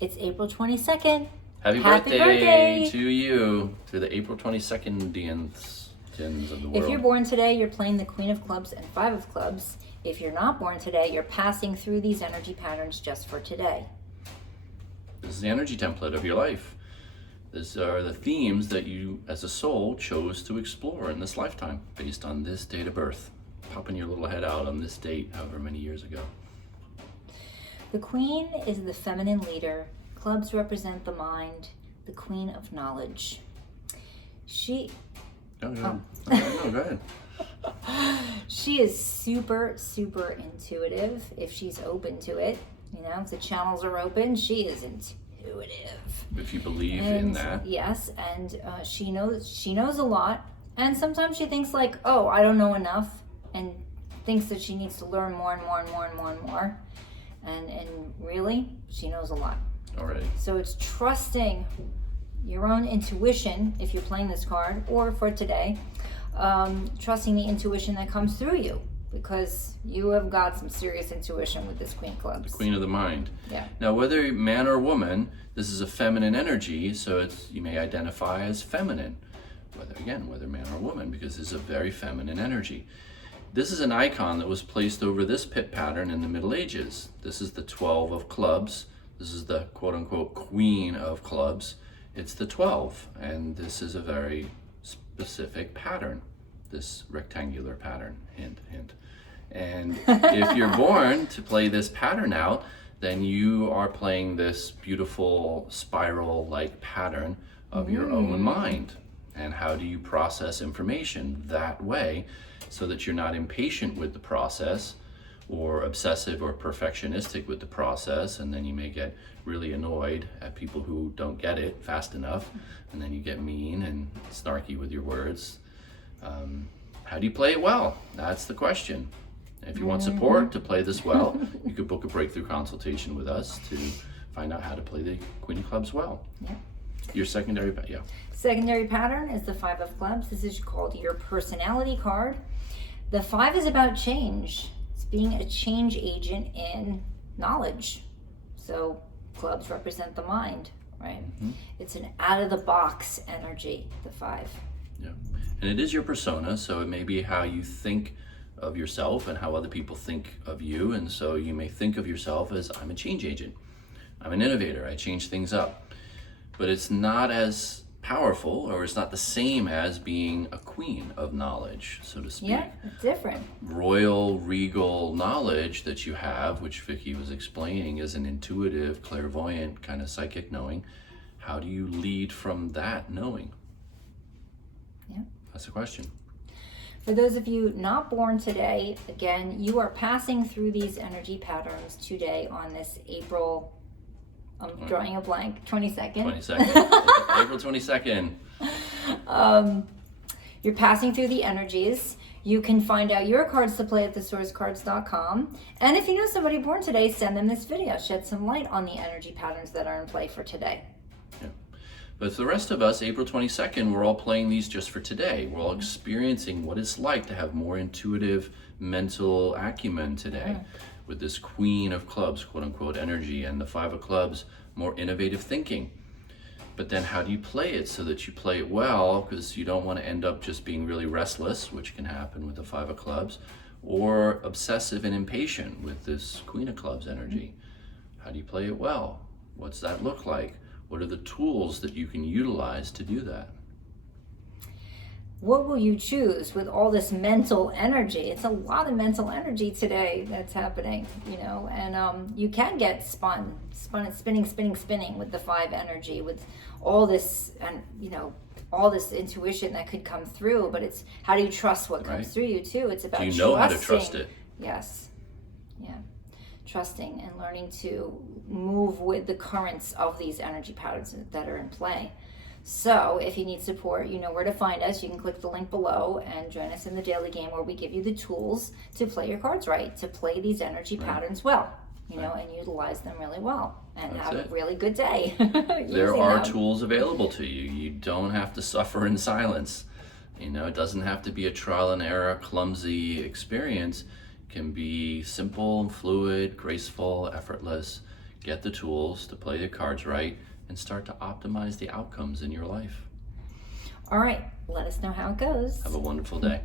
It's April 22nd. Happy birthday to you, to the April 22nd Dians of the world. If you're born today, you're playing the Queen of Clubs and Five of Clubs. If you're not born today, you're passing through these energy patterns just for today. This is the energy template of your life. These are the themes that you, as a soul, chose to explore in this lifetime, based on this date of birth. Popping your little head out on this date, however many years ago. The Queen is the feminine leader. Clubs represent the mind, the Queen of knowledge. No, go ahead. She is super, super intuitive if she's open to it. You know, if the channels are open, she is intuitive. If you believe in that. Yes, and she knows a lot. And sometimes she thinks like, oh, I don't know enough, and thinks that she needs to learn more and more and more and more and more. And really, she knows a lot. Already. So it's trusting your own intuition, if you're playing this card, or for today, trusting the intuition that comes through you, because you have got some serious intuition with this Queen of Clubs. The Queen of the Mind. Yeah. Now, whether man or woman, this is a feminine energy, so you may identify as feminine. Whether man or woman, because it's a very feminine energy. This is an icon that was placed over this pit pattern in the Middle Ages. This is the 12 of clubs. This is the quote-unquote Queen of Clubs. It's the 12, and this is a very specific pattern, this rectangular pattern, hint, hint. And if you're born to play this pattern out, then you are playing this beautiful spiral-like pattern of your own mind. And how do you process information that way so that you're not impatient with the process, or obsessive or perfectionistic with the process, and then you may get really annoyed at people who don't get it fast enough, and then you get mean and snarky with your words. How do you play it well? That's the question. If you want support to play this well, you could book a breakthrough consultation with us to find out how to play the Queen of Clubs well. Yeah. Your secondary pattern is the Five of Clubs. This is called your personality card. The 5 is about change. It's being a change agent in knowledge. So clubs represent the mind, right? Mm-hmm. It's an out-of-the-box energy, the 5. Yeah, and it is your persona, so it may be how you think of yourself and how other people think of you. And so you may think of yourself as, I'm a change agent. I'm an innovator. I change things up. But it's not as powerful, or it's not the same as being a queen of knowledge, so to speak. Yeah, it's different. Royal, regal knowledge that you have, which Vicky was explaining, is an intuitive, clairvoyant kind of psychic knowing. How do you lead from that knowing? Yeah. That's the question. For those of you not born today, again, you are passing through these energy patterns today on this April, I'm drawing a blank, 22nd. April 22nd. You're passing through the energies. You can find out your cards to play at thesourcecards.com. And if you know somebody born today, send them this video. Shed some light on the energy patterns that are in play for today. Yeah. But for the rest of us, April 22nd, we're all playing these just for today. We're all experiencing what it's like to have more intuitive mental acumen today. With this Queen of Clubs, quote unquote, energy, and the 5 of Clubs, more innovative thinking. But then how do you play it so that you play it well? Because you don't want to end up just being really restless, which can happen with the 5 of Clubs, or obsessive and impatient with this Queen of Clubs energy. How do you play it well? What's that look like? What are the tools that you can utilize to do that? What will you choose with all this mental energy? It's a lot of mental energy today that's happening, you know, and you can get spinning with the 5 energy, with all this, and you know, all this intuition that could come through. But it's how do you trust what comes through you too? It's about do you know how to trust it? Yes, yeah, trusting and learning to move with the currents of these energy patterns that are in play. So if you need support, you know where to find us. You can click the link below and join us in the daily game, where we give you the tools to play your cards right, to play these energy patterns well, you know, and utilize them really well, and have a really good day. There are tools available to you. You don't have to suffer in silence. You know, it doesn't have to be a trial and error, clumsy experience. It can be simple, fluid, graceful, effortless. get the tools to play the cards right, and start to optimize the outcomes in your life. All right, let us know how it goes. Have a wonderful day.